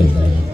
กันเลยนะครับ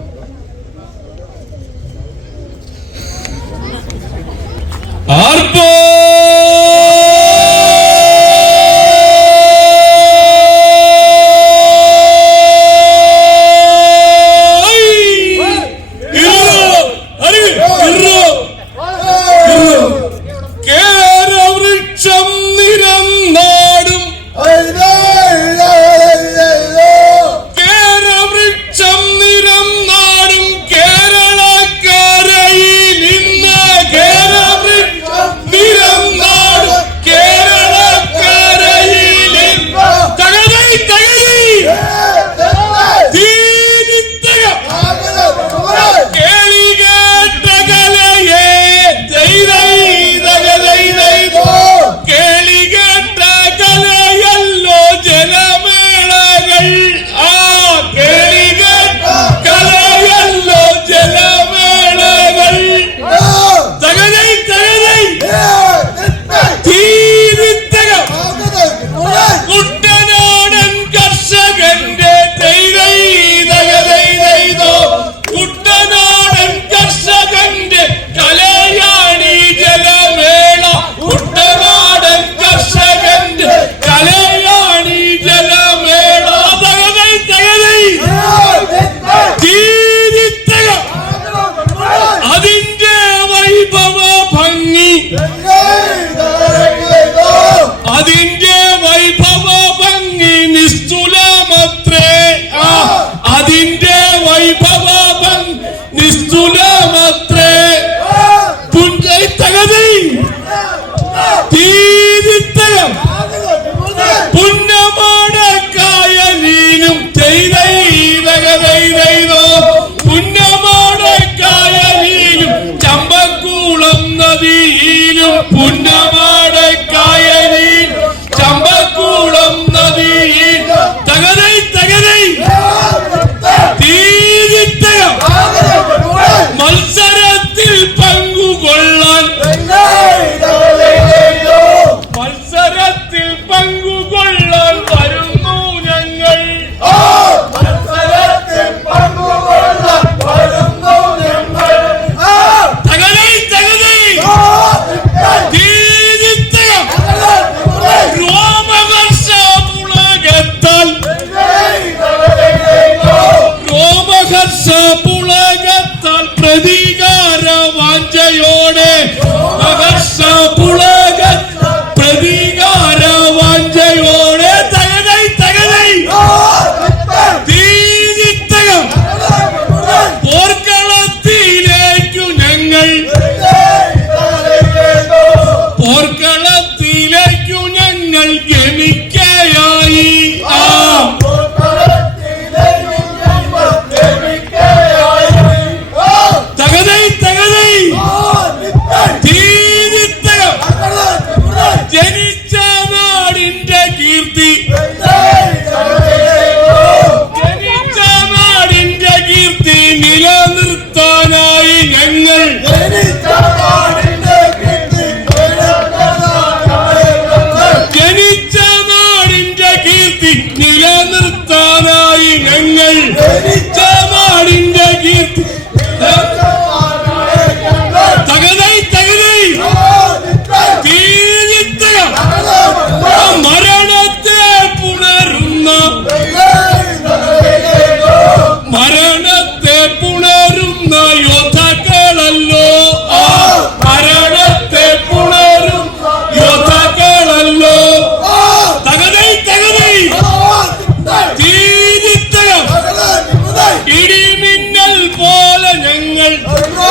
pulo Amen. Terminator.